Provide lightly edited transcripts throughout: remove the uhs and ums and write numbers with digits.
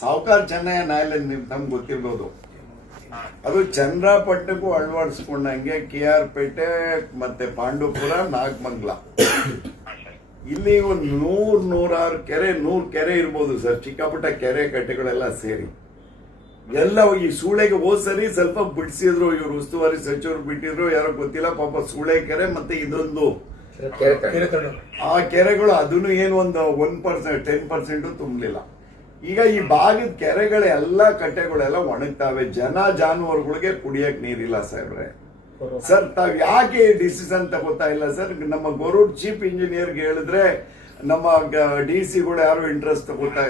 ಸಾವುಕಾರ ಚೆನ್ನಯ್ಯ ನ್ಯಾಯಾಲಯ ತಮ್ಗೆ ಗೊತ್ತಿರ್ಬೋದು. ಅದು ಚಂದ್ರಪಟ್ಟಣಕ್ಕೂ ಅಳವಡಿಸ್ಕೊಂಡಂಗೆ KR ಪೇಟೆ ಮತ್ತೆ ಪಾಂಡವಪುರ, ನಾಗಮಂಗಲ ಇಲ್ಲಿ ಒಂದು 100-106 ಕೆರೆ, 100 ಕೆರೆ ಇರ್ಬೋದು ಸರ್. ಚಿಕ್ಕಪುಟ್ಟ ಕೆರೆ ಕಟ್ಟೆಗಳೆಲ್ಲ ಸೇರಿ ಎಲ್ಲ ಈ ಸೂಳೆಗೆ ಸರಿ ಸ್ವಲ್ಪ ಬಿಡಿಸಿದ್ರು. ಇವ್ರು ಉಸ್ತುವಾರಿ ಸಚಿವರು ಬಿಟ್ಟಿದ್ರು, ಯಾರೋ ಗೊತ್ತಿಲ್ಲ ಪಾಪ. ಸೂಳೆ ಕೆರೆ ಮತ್ತೆ ಇದೊಂದು ಆ ಕೆರೆಗಳು ಅದನ್ನು ಏನು ಒಂದು 1%, 10% ತುಂಬಲಿಲ್ಲ. ಈಗ ಈ ಭಾಗದ ಕೆರೆಗಳೆಲ್ಲ ಕಟ್ಟೆಗಳೆಲ್ಲ ಒಣಗ್ತಾವೆ. ಜನ ಜಾನುವಾರುಗಳಿಗೆ ಕುಡಿಯಕ್ ನೀರಿಲ್ಲ ಸಾಹೇಬ್ರೆ. ಸರ್ ತಾವ್ ಯಾಕೆ ಡಿಸಿಷನ್ ತಗೋತಾ ಇಲ್ಲ ಸರ್? ನಮ್ಮ ಗೊರೂರ್ ಚೀಫ್ ಇಂಜಿನಿಯರ್ಗೆ ಹೇಳಿದ್ರೆ ನಮ್ಮ DC ಗಳು ಯಾರು ಇಂಟ್ರೆಸ್ಟ್ ತಗೋತಾ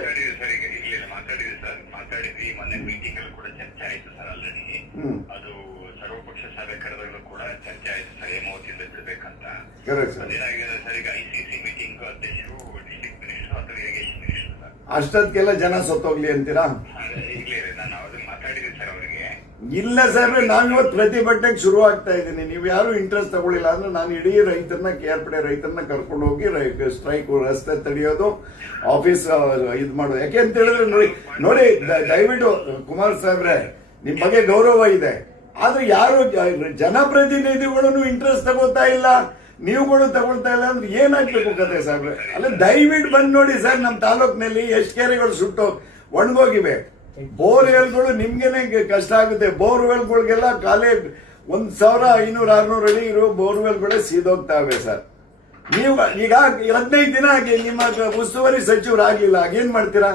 ಮಾತಾಡಿದ್ವಿ. ಮೊನ್ನೆ ಮೀಟಿಂಗ್ ಅಲ್ಲಿ ಕೂಡ ಚರ್ಚೆ ಆಯ್ತು ಸರ್. ಆಲ್ರೆಡಿ ಅದು ಸರ್ವಪಕ್ಷ ಸಭೆ ಕರೆದಾಗಲೂ ಕೂಡ ಚರ್ಚೆ ಆಯ್ತು ಸರ್, ಹೇಮಾವತಿಯಿಂದ ಬಿಡ್ಬೇಕಂತ. ಅದೇನಾಗಿದೆ ಸರ್, ಈಗ ICC ಮೀಟಿಂಗ್ ಅಧ್ಯಕ್ಷರು ಡಿಸ್ಟ್ರಿಕ್ಟ್ ಮಿನಿಸ್ಟರ್ ಅಥವಾ ಇರಿಗೇಷನ್ ಮಿನಿಸ್ಟರ್ ಸರ್. ಅಷ್ಟೊತ್ತಿಗೆಲ್ಲ ಜನ ಸತ್ತೋಗ್ಲಿ ಅಂತೀರಾ? ಈಗಲೇ ನಾನು ಅದನ್ನ ಮಾತಾಡಿದ್ದೀನಿ ಸರ್ ಅವರಿಗೆ. ಇಲ್ಲ ಸರ್, ನಾನು ಇವತ್ತು ಪ್ರತಿಭಟನೆಗೆ ಶುರು ಆಗ್ತಾ ಇದ್ದೀನಿ. ನೀವು ಯಾರು ಇಂಟ್ರೆಸ್ಟ್ ತಗೊಳ್ಳಿಲ್ಲ ಅಂದ್ರೆ ನಾನು ಇಡೀ ರೈತರನ್ನ, KR ಪೇಟೆ ರೈತರನ್ನ ಕರ್ಕೊಂಡು ಹೋಗಿ ಸ್ಟ್ರೈಕ್, ರಸ್ತೆ ತಡೆಯೋದು, ಆಫೀಸ್ ಇದು ಮಾಡೋದು. ಯಾಕೆ ಅಂತ ಹೇಳಿದ್ರೆ ನೋಡಿ ದಯವಿಟ್ಟು ಕುಮಾರ್ ಸಾಹೇಬ್ರೆ, ನಿಮ್ ಬಗ್ಗೆ ಗೌರವ ಇದೆ, ಆದ್ರೆ ಯಾರು ಜನಪ್ರತಿನಿಧಿಗಳನ್ನು ಇಂಟ್ರೆಸ್ಟ್ ತಗೋತಾ ಇಲ್ಲ, ನೀವುಗಳು ತಗೊಳ್ತಾ ಇಲ್ಲ ಅಂದ್ರೆ ಏನಾಗ್ಬೇಕು ಕತೆ ಸಾಹೇಬ್ರೆ? ಅಲ್ಲ ದಯವಿಟ್ಟು ಬಂದ್ ನೋಡಿ ಸರ್, ನಮ್ಮ ತಾಲೂಕಿನಲ್ಲಿ ಎಷ್ಟು ಕೆರೆಗಳು ಸುಟ್ಟು ಒಣಗೋಗಿವೆ. ಬೋರ್ವೆಲ್ಗಳು ನಿಮ್ಗೆನೆ ಕಷ್ಟ ಆಗುತ್ತೆ. ಬೋರ್ವೆಲ್ಗಳಿಗೆಲ್ಲ ಕಾಲೇ 1,500-600 ಅಡಿ ಇರೋ ಬೋರ್ವೆಲ್ಗಳೇ ಸೀದೋಗ್ತಾವೆ ಸರ್. ನೀವು ಈಗ 15 ದಿನ ಆಗಿ ನಿಮ್ಮ ಉಸ್ತುವಾರಿ ಸಚಿವರು ಆಗಿಲ್ಲ, ಆಗೇನ್ ಮಾಡ್ತೀರಾ?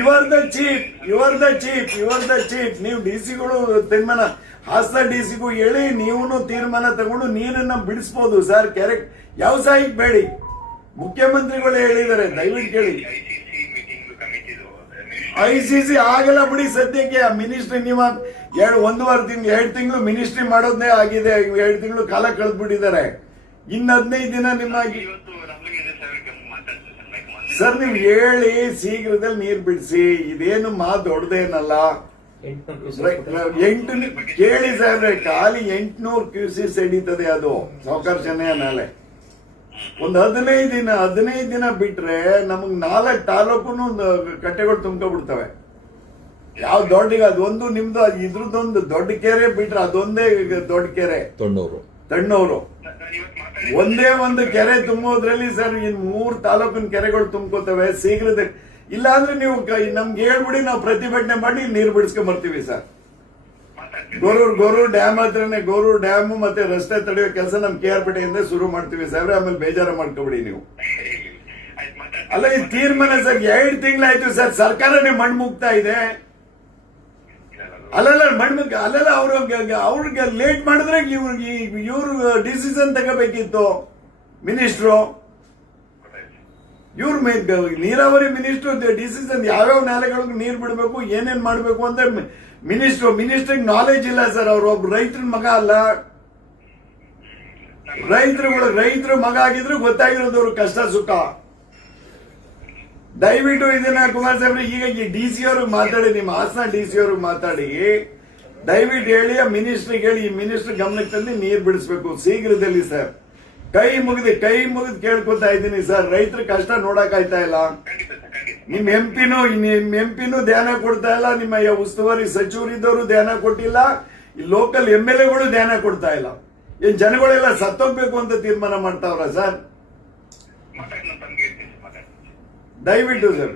ಇವರ್ ದ ಚೀಫ್. ನೀವು DCಗಳು ತೀರ್ಮಾನ, ಹಾಸನ DCಗೂ ಹೇಳಿ ನೀವು ತೀರ್ಮಾನ ತಗೊಂಡು ನೀರನ್ನ ಬಿಡಿಸಬಹುದು ಸರ್. ಕೆರೆ ವ್ಯವಸಾಯಕ್ಕೆ ಬೇಡಿ, ಮುಖ್ಯಮಂತ್ರಿಗಳು ಹೇಳಿದ್ದಾರೆ, ದಯವಿಟ್ಟು ಕೇಳಿ. ICC ಆಗಲ್ಲ ಬಿಡಿ ಸದ್ಯಕ್ಕೆ. ಮಿನಿಸ್ಟ್ರಿ ನೀವು 1.5 ತಿಂಗಳು 2 ತಿಂಗಳು ಮಿನಿಸ್ಟ್ರಿ ಮಾಡೋದೇ ಆಗಿದೆ. 2 ತಿಂಗಳು ಕಾಲ ಕಳೆದ್ಬಿಟ್ಟಿದ್ದಾರೆ. ಇನ್ನು 15 ದಿನ ನಿಮ್ಮಾಗಿ ಸರ್ ನೀವು ಹೇಳಿ ಶೀಘ್ರದಲ್ಲಿ ನೀರು ಬಿಡಿಸಿ. ಇದೇನು ದೊಡ್ಡದೇನಲ್ಲ. 8 ಕೇಳಿ ಸಾಹೇಬ್ರೆ, ಖಾಲಿ 800 ಕ್ಯೂಸಿಸ್ ಹಿಡಿತದೆ ಅದು ಸಾವುಕಾರ ಚೆನ್ನಯ್ಯ ನಾಲೆ. ಒಂದು 15 ದಿನ ಬಿಟ್ರೆ ನಮಗ್ 4 ತಾಲೂಕು ಕಟ್ಟೆಗಳು ತುಂಬ್ಕೊಬಿಡ್ತವೆ. ಯಾವ ದೊಡ್ಡ ಅದೊಂದು ನಿಮ್ದು ಇದ್ರದ್ದೊಂದು ದೊಡ್ಡ ಕೆರೆ ಬಿಟ್ರೆ ಅದೊಂದೇ ದೊಡ್ಡ ಕೆರೆ ತಣ್ಣೂರು. ಒಂದೇ ಒಂದು ಕೆರೆ ತುಂಬೋದ್ರಲ್ಲಿ ಸರ್ ಇನ್ 3 ತಾಲೂಕಿನ ಕೆರೆಗಳು ತುಂಬ್ಕೋತವೆ. ಶೀಘ್ರದ ಇಲ್ಲ ಅಂದ್ರೆ ನೀವು ನಮ್ಗೆ ಹೇಳ್ಬಿಡಿ, ನಾವು ಪ್ರತಿಭಟನೆ ಮಾಡಿ ನೀರು ಬಿಡಿಸ್ಕೊಂಡ್ ಬರ್ತೀವಿ ಸರ್. ಗೊರೂರ್ ಡ್ಯಾಮ್ ಹತ್ರನೇ, ಗೊರೂರ್ ಡ್ಯಾಮ್ ಮತ್ತೆ ರಸ್ತೆ ತಡೆಯೋ ಕೆಲಸ ನಮ್ KR ಪೇಟೆಯಿಂದ ಶುರು ಮಾಡ್ತೀವಿ ಸಾಹೇಬ್ರೆ. ಆಮೇಲೆ ಬೇಜಾರ ಮಾಡ್ಕೊಬಿಡಿ ನೀವು. ಅಲ್ಲ ಈ ತೀರ್ಮಾನ ಸರ್ 2 ತಿಂಗಳಾಯ್ತು ಸರ್, ಸರ್ಕಾರನೇ ಮಣ್ಮುಗ್ತಾ ಇದೆ. ಅಲ್ಲಲ್ಲ ಅವ್ರಿಗೆ ಲೇಟ್ ಮಾಡಿದ್ರೆ ಇವ್ರು ಡಿಸಿಷನ್ ತಗೋಬೇಕಿತ್ತು ಮಿನಿಸ್ಟ್ರು. ಇವ್ರ ನೀರಾವರಿ ಮಿನಿಸ್ಟ್ರು ಡಿಸಿಷನ್ ಯಾವ್ಯಾವ ನಾಲೆಗಳಿಗೆ ನೀರು ಬಿಡಬೇಕು, ಏನೇನ್ ಮಾಡಬೇಕು ಅಂತ ಮಿನಿಸ್ಟ್ರಿಗೆ ನಾಲೆಜ್ ಇಲ್ಲ ಸರ್. ಅವ್ರು ಒಬ್ಬ ರೈತರ ಮಗ ಅಲ್ಲ. ರೈತರ ಮಗ ಆಗಿದ್ರು ಗೊತ್ತಾಗಿರೋದು ಅವ್ರ ಕಷ್ಟ ಸುಖ. ದಯವಿಟ್ಟು ಇದನ್ನ ಕುಮಾರ್ ಸಾಹೇಬ್ರೆ, ಈಗ ಈ DC ಅವ್ರಿಗೆ ಮಾತಾಡಿ, ನಿಮ್ಮ ಹಾಸನ DC ಅವ್ರಿಗೆ ಮಾತಾಡಿ, ದಯವಿಟ್ಟು ಹೇಳಿ ಆ ಮಿನಿಸ್ಟ್ರಿಗೆ ಹೇಳಿ, ಈ ಮಿನಿಸ್ಟರ್ ಗಮನಕ್ಕೆ ತಂದು ನೀರು ಬಿಡಿಸ್ಬೇಕು ಶೀಘ್ರದಲ್ಲಿ ಸರ್. ಕೈ ಮುಗಿದು ಕೇಳ್ಕೊತಾ ಇದ್ದೀನಿ ಸರ್. ರೈತರ ಕಷ್ಟ ನೋಡಕ್ ಆಯ್ತಾ ಇಲ್ಲ. ನಿಮ್ ಎಂಪಿನೂ ಧ್ಯಾನ ಕೊಡ್ತಾ ಇಲ್ಲ, ನಿಮ್ಮ ಉಸ್ತುವಾರಿ ಸಚಿವರಿದ್ದವರು ಧ್ಯಾನ ಕೊಟ್ಟಿಲ್ಲ, ಈ ಲೋಕಲ್ MLAಗಳು ಧ್ಯಾನ ಕೊಡ್ತಾ ಇಲ್ಲ. ಏನ್ ಜನಗಳೆಲ್ಲ ಸತ್ತೋಗ್ಬೇಕು ಅಂತ ತೀರ್ಮಾನ ಮಾಡ್ತಾವ್ರ ಸರ್? ದಯವಿಟ್ಟು ಸರ್.